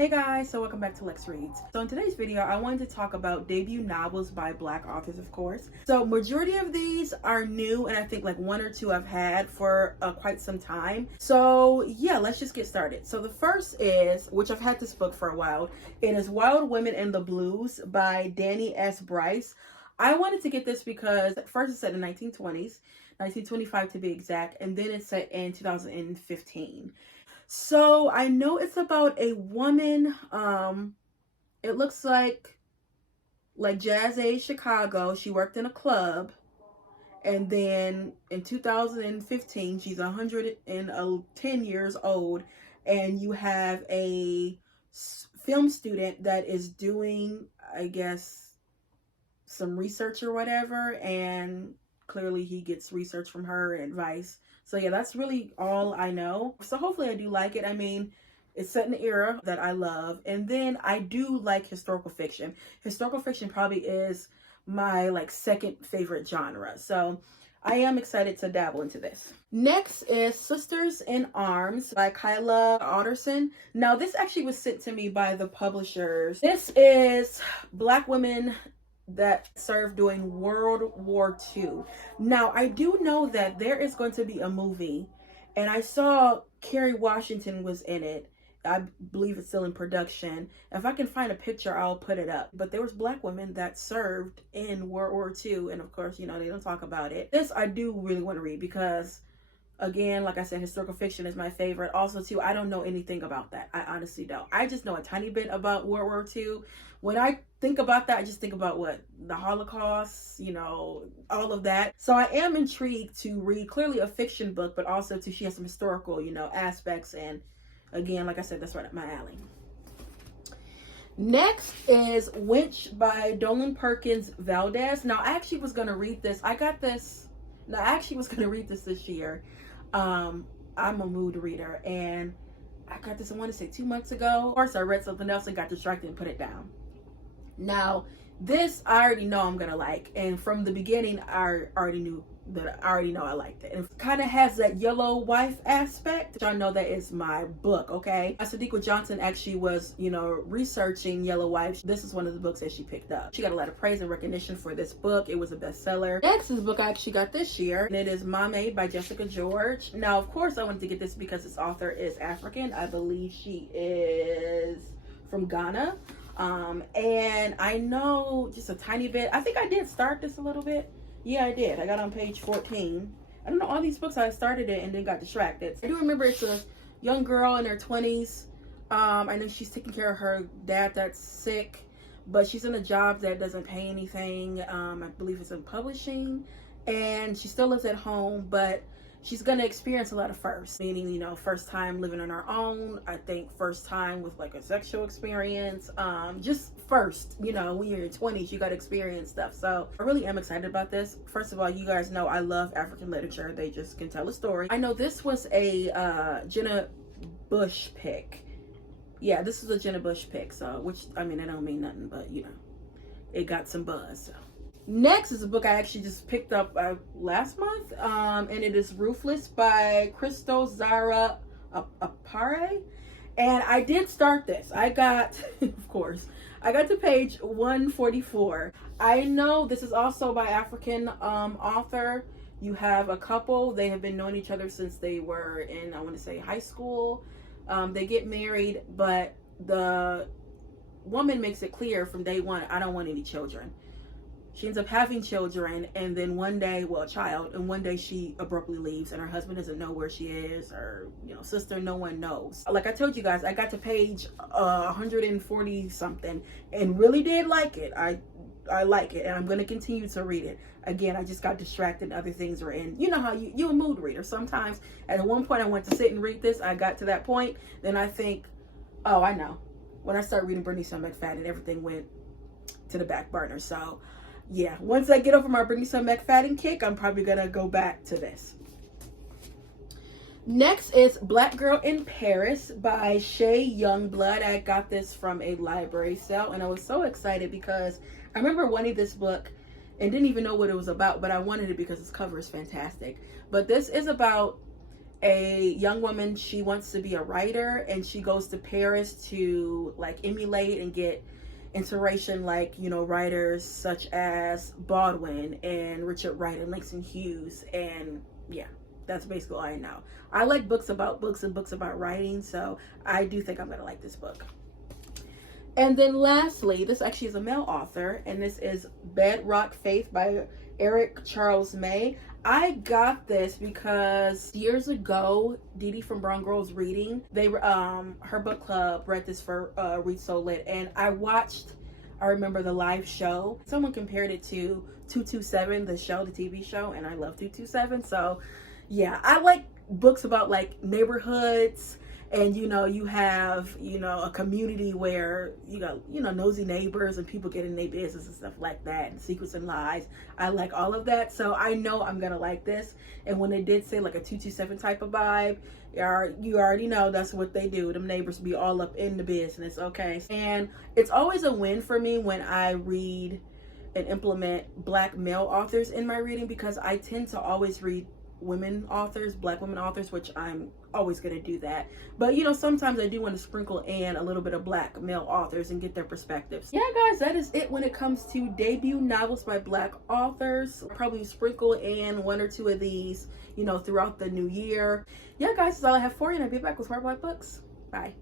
Hey guys, so welcome back to Lex Reads. So in today's video, I wanted to talk about debut novels by Black authors, of course. So majority of these are new, and I think like one or two I've had for quite some time. So yeah, let's just get started. So the first is, which I've had this book for a while, it is Wild Women in the Blues by Danny S. Bryce. I wanted to get this because first it's set in 1920s, 1925 to be exact, and then it's set in 2015. So I know it's about a woman. It looks like Jazz Age Chicago. She worked in a club, and then in 2015 she's 110 years old, and you have a film student that is doing, I guess, some research or whatever, and clearly he gets research from her and advice. So yeah, that's really all I know. So hopefully I do like it. I mean, it's set in an era that I love. And then I do like historical fiction. Historical fiction probably is my second favorite genre. So I am excited to dabble into this. Next is Sisters in Arms by Kyla Otterson. Now this actually was sent to me by the publishers. This is Black women that served during World War II. Now, I do know that there is going to be a movie, and I saw Kerry Washington was in it. I believe it's still in production. If I can find a picture, I'll put it up. But there was Black women that served in World War II, and of course, they don't talk about it. This I do really want to read because, again, like I said, historical fiction is my favorite. Also, too, I don't know anything about that. I honestly don't. I just know a tiny bit about World War II. When I think about that, I just think about the Holocaust, all of that. So I am intrigued to read clearly a fiction book, but also she has some historical, aspects. And again, like I said, that's right up my alley. Next is Wench by Dolan Perkins Valdez. Now, I actually was going to read this. I actually was going to read this year. I'm a mood reader, and I got this, I want to say 2 months ago. Of course, I read something else and got distracted and put it down. Now, this I already know I'm gonna like, and from the beginning, I already know I liked it. And it kind of has that yellow wife aspect. Y'all know that is my book, okay? Sadiqa Johnson actually was, researching Yellow Wife. This is one of the books that she picked up. She got a lot of praise and recognition for this book. It was a bestseller. Next is a book I actually got this year, and it is Mame by Jessica George. Now, of course, I wanted to get this because its author is African. I believe she is from Ghana. And I know just a tiny bit. I think I did start this a little bit. Yeah, I did. I got on page 14. I don't know, all these books, I started it and then got distracted. I do remember it's a young girl in her 20s. I know she's taking care of her dad that's sick, but she's in a job that doesn't pay anything. I believe it's in publishing, and she still lives at home, but she's going to experience a lot of firsts, meaning, first time living on her own. I think first time with a sexual experience, just first, when you're in your 20s, you got to experience stuff. So I really am excited about this. First of all, you guys know I love African literature. They just can tell a story. I know this was a Jenna Bush pick. Yeah, this is a Jenna Bush pick. So, which, I don't mean nothing, but it got some buzz. So. Next is a book I actually just picked up last month, and it is Ruthless by Crystal Zara Apare. And I did start this. I got, of course, I got to page 144. I know this is also by African author. You have a couple. They have been knowing each other since they were in, I want to say, high school. They get married, but the woman makes it clear from day one, I don't want any children. She ends up having children, and then one day, a child, and one day she abruptly leaves, and her husband doesn't know where she is, or, sister, no one knows. Like I told you guys, I got to page 140 something, and really did like it. I like it, and I'm going to continue to read it. Again, I just got distracted and other things were in. You know how you're a mood reader. Sometimes, at one point I went to sit and read this, I got to that point, then I think, oh, I know. When I started reading Brittany Sun McFadden, everything went to the back burner. So, yeah, once I get over my Brittany Sun McFadden kick, I'm probably going to go back to this. Next is Black Girl in Paris by Shay Youngblood. I got this from a library sale, and I was so excited because I remember wanting this book and didn't even know what it was about, but I wanted it because its cover is fantastic. But this is about a young woman. She wants to be a writer, and she goes to Paris to like emulate and get inspiration, like, you know, writers such as Baldwin and Richard Wright and Langston Hughes. And yeah, that's basically all I know. I like books about books and books about writing, so I do think I'm gonna like this book. And then lastly, this actually is a male author, and this is Bedrock Faith by Eric Charles May. I got this because years ago, Dee Dee from Brown Girls Reading, they were her book club read this for Read So Lit, and I remember the live show. Someone compared it to 227, the show, the TV show, and I love 227. So yeah, I like books about like neighborhoods, and you know, you have, you know, a community where you got, you know, nosy neighbors and people getting their business and stuff like that, and secrets and lies. I like all of that, so I know I'm gonna like this. And when they did say like a 227 type of vibe, you already know that's what they do. Them neighbors be all up in the business, okay? And it's always a win for me when I read and implement Black male authors in my reading, because I tend to always read women authors, Black women authors, which I'm always going to do that. But you know, sometimes I do want to sprinkle in a little bit of Black male authors and get their perspectives. Yeah guys, that is it when it comes to debut novels by Black authors. I'll probably sprinkle in one or two of these, you know, throughout the new year. Yeah guys, that's all I have for you, and I'll be back with more Black books. Bye.